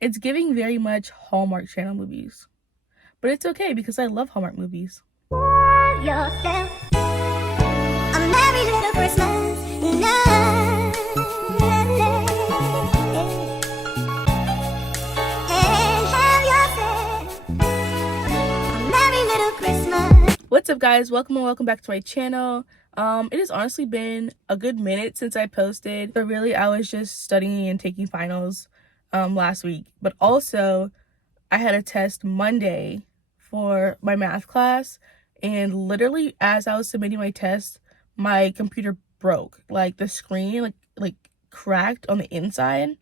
It's giving very much Hallmark Channel movies. But it's okay because I love Hallmark movies. Yourself a merry little Christmas night. And have yourself a merry little Christmas. What's up, guys? Welcome back to my channel. It has honestly been a good minute since I posted, but really I was just studying and taking finals last week. But also I had a test Monday for my math class, and literally as I was submitting my test, my computer broke. Like the screen like cracked on the inside.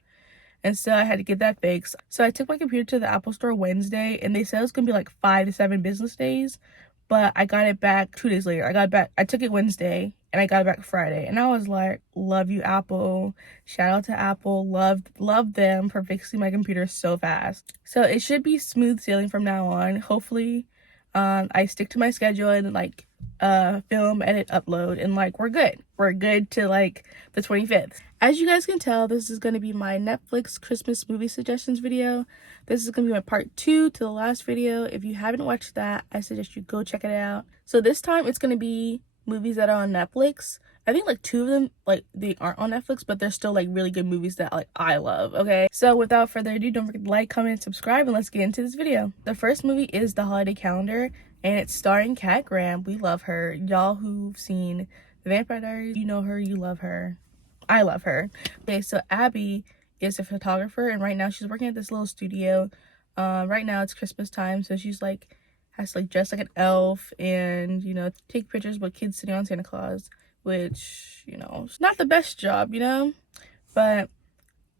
And so I had to get that fixed. So I took my computer to the Apple Store Wednesday, and they said it was gonna be like 5 to 7 business days. But I got it back 2 days later. I took it Wednesday and I got it back Friday. And I was like, love you, Apple. Shout out to Apple. Love them for fixing my computer so fast. So it should be smooth sailing from now on. Hopefully, I stick to my schedule and like film, edit, upload, and like we're good to like the 25th. As you guys can tell, this is going to be my Netflix Christmas movie suggestions video. This is going to be my part 2 to the last video. If you haven't watched that, I suggest you go check it out. So this time it's going to be movies that are on Netflix. I think like 2 of them, like they aren't on Netflix, but they're still like really good movies that like I love. Okay, so without further ado, don't forget to like, comment, and subscribe, and let's get into this video. The first movie is The Holiday Calendar, and it's starring Kat Graham. We love her. Y'all who've seen The Vampire Diaries, you know her, you love her. I love her. Okay, so Abby is a photographer, and right now she's working at this little studio. Right now it's Christmas time, so she's like has to like dress like an elf and, you know, take pictures with kids sitting on Santa Claus, which, you know, it's not the best job, you know, but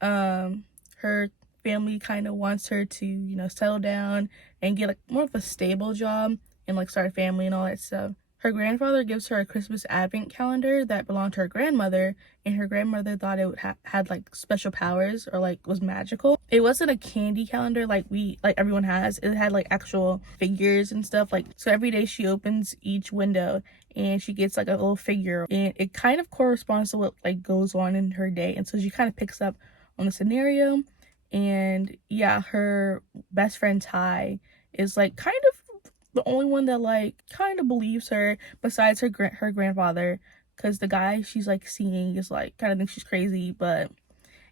her family kind of wants her to, you know, settle down and get like more of a stable job and like start a family and all that stuff. Her grandfather gives her a Christmas advent calendar that belonged to her grandmother, and her grandmother thought it would had like special powers or like was magical. It wasn't a candy calendar like everyone has. It had like actual figures and stuff. Like, so every day she opens each window and she gets like a little figure, and it kind of corresponds to what like goes on in her day. And so she kind of picks up on the scenario. And yeah, her best friend Ty is like kind of the only one that like kind of believes her besides her grandfather, because the guy she's like seeing is like kind of thinks she's crazy. But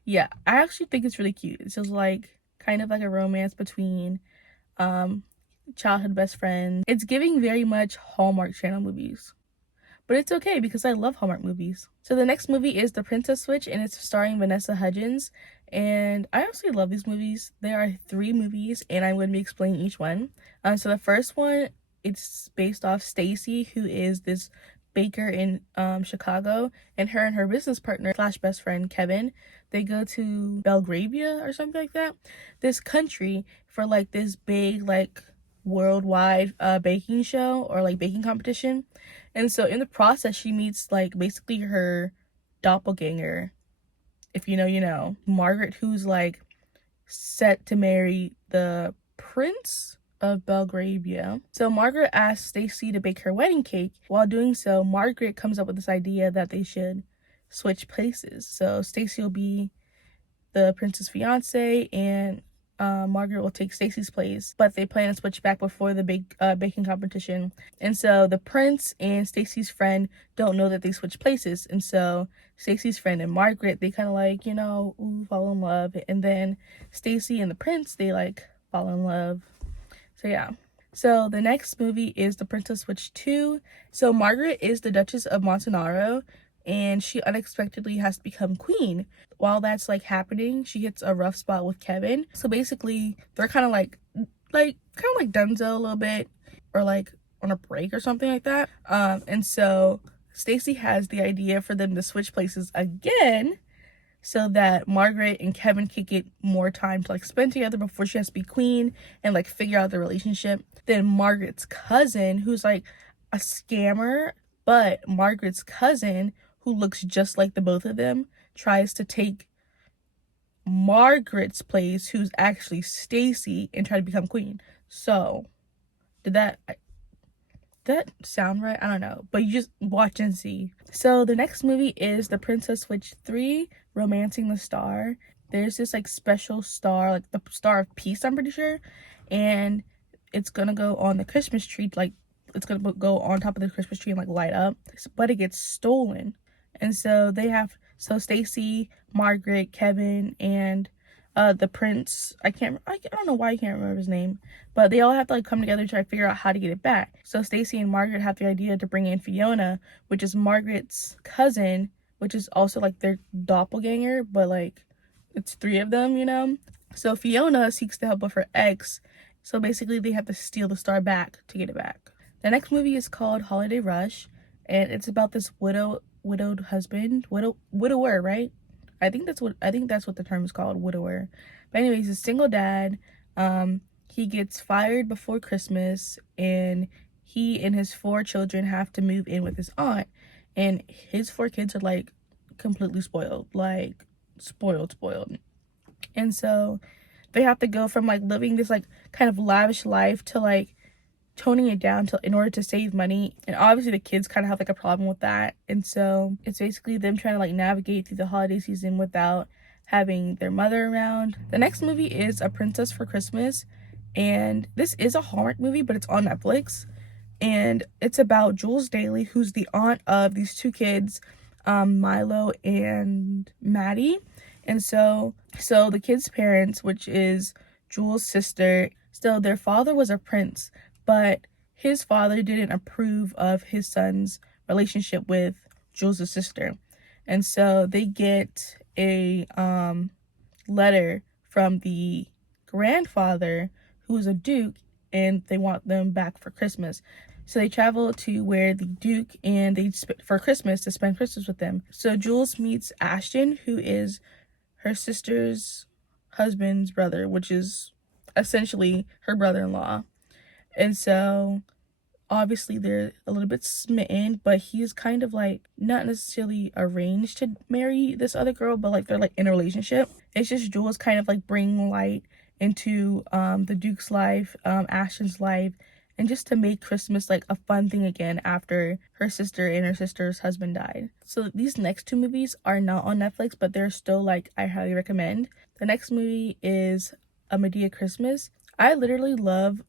yeah, I actually think it's really cute. It's just like kind of like a romance between childhood best friends. It's giving very much Hallmark Channel movies, but it's okay because I love Hallmark movies. So the next movie is The Princess Switch, and it's starring Vanessa Hudgens. And I honestly love these movies. There are 3 movies, and I'm going to be explaining each one. So the first one, it's based off Stacy, who is this baker in Chicago, and her business partner / best friend Kevin, they go to Belgravia or something like that, this country, for like this big like worldwide baking show or like baking competition. And so in the process she meets like basically her doppelganger. If you know, you know, Margaret, who's like set to marry the prince of Belgravia. So Margaret asks Stacy to bake her wedding cake. While doing so, Margaret comes up with this idea that they should switch places. So Stacy will be the prince's fiance, and Margaret will take Stacy's place, but they plan to switch back before the big baking competition. And so the prince and Stacy's friend don't know that they switch places, and so Stacy's friend and Margaret, they kind of like, you know, fall in love, and then Stacy and the prince, they like fall in love. So yeah. So the next movie is The Princess Switch 2. So Margaret is the Duchess of Montenaro, and she unexpectedly has to become queen. While that's like happening, she hits a rough spot with Kevin. So basically they're kind of like Dunzo a little bit, or like on a break or something like that. And so Stacy has the idea for them to switch places again, so that Margaret and Kevin could get more time to like spend together before she has to be queen and like figure out the relationship. Then Margaret's cousin, who's like a scammer, but Margaret's cousin, who looks just like the both of them, tries to take Margaret's place, who's actually Stacy, and try to become queen. So did that sound right? I don't know, but you just watch and see. So the next movie is The Princess Switch 3, Romancing the Star. there's this like special star, like the Star of Peace, I'm pretty sure, and it's gonna go on the Christmas tree, like it's gonna go on top of the Christmas tree and like light up, but it gets stolen. And so Stacy, Margaret, Kevin, and the prince, I don't know why I can't remember his name, but they all have to like come together to try to figure out how to get it back. So Stacy and Margaret have the idea to bring in Fiona, which is Margaret's cousin, which is also like their doppelganger, but like it's three of them, you know? So Fiona seeks the help of her ex, so basically they have to steal the star back to get it back. The next movie is called Holiday Rush, and it's about this widowed husband, widower, right? I think that's what the term is called, widower. But anyways, a single dad. He gets fired before Christmas, and he and his 4 children have to move in with his aunt, and his 4 kids are like completely spoiled, like spoiled. And so they have to go from like living this like kind of lavish life to like toning it down in order to save money. And obviously the kids kind of have like a problem with that, and so it's basically them trying to like navigate through the holiday season without having their mother around. The next movie is A Princess for Christmas, and this is a Hallmark movie, but it's on Netflix, and it's about Jules Daly, who's the aunt of these 2 kids, Milo and Maddie. And so the kids' parents, which is Jules' sister, so their father was a prince, but his father didn't approve of his son's relationship with Jules' sister. And so they get a letter from the grandfather, who's a duke, and they want them back for Christmas. So they travel to where the duke, and for Christmas, to spend Christmas with them. So Jules meets Ashton, who is her sister's husband's brother, which is essentially her brother-in-law. And so obviously they're a little bit smitten, but he's kind of like not necessarily arranged to marry this other girl, but like they're like in a relationship. It's just Jules kind of like bringing light into the duke's life, Ashton's life, and just to make Christmas like a fun thing again after her sister and her sister's husband died. So these next 2 movies are not on Netflix, but they're still like I highly recommend. The next movie is A Medea Christmas. I literally love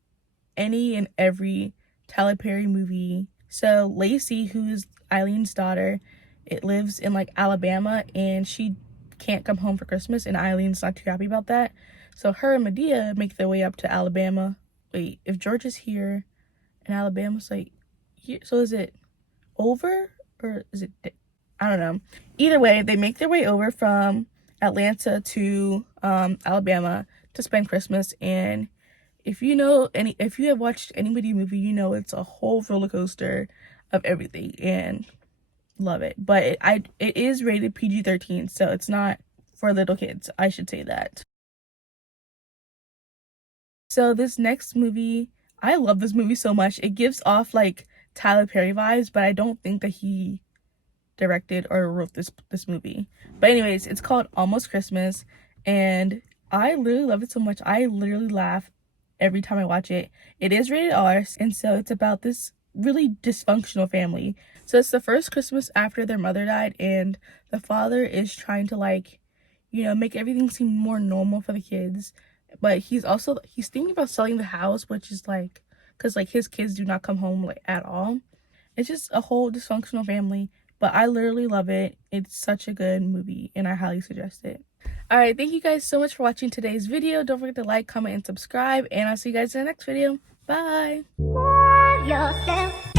any and every Tyler Perry movie. So Lacey, who's Eileen's daughter, it lives in like Alabama, and she can't come home for Christmas, and Eileen's not too happy about that. So her and Medea make their way up to Alabama. Wait, if George is here and Alabama's like here, so is it over or is it I don't know. Either way, they make their way over from Atlanta to Alabama to spend Christmas. And if you have watched any Medea movie, you know it's a whole roller coaster of everything, and love it. But it is rated PG-13, so it's not for little kids, I should say that. So this next movie, I love this movie so much. It gives off like Tyler Perry vibes, but I don't think that he directed or wrote this movie. But anyways, it's called Almost Christmas, and I literally love it so much. I literally laugh every time I watch it. It is rated R, and so it's about this really dysfunctional family. So it's the first Christmas after their mother died, and the father is trying to like, make everything seem more normal for the kids. But he's thinking about selling the house, which is like, because like his kids do not come home like at all. It's just a whole dysfunctional family, but I literally love it. It's such a good movie, and I highly suggest it. All right, thank you guys so much for watching today's video. Don't forget to like, comment, and subscribe, and I'll see you guys in the next video. Bye. Love yourself.